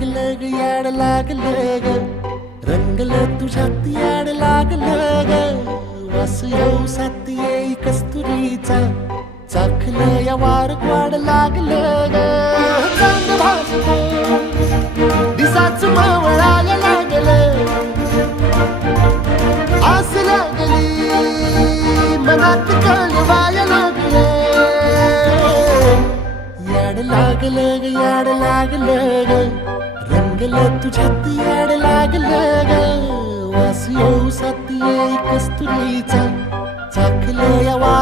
लागलं ग याड लागलं ग रंगलं तुझ्यात याड लागलं ग वास येऊ सात येई कस्तुरीचा चाखलं या वार वाड लागलं ग चांग भासतो दिसाच मावळायला लागलं आस लागली मनात कळवायला लागलं याड लागलं ग याड लागलं ग रंगलं तुझ्यात याड लागलं ग वास येऊ सात येई कस्तुरीचा चाखलं या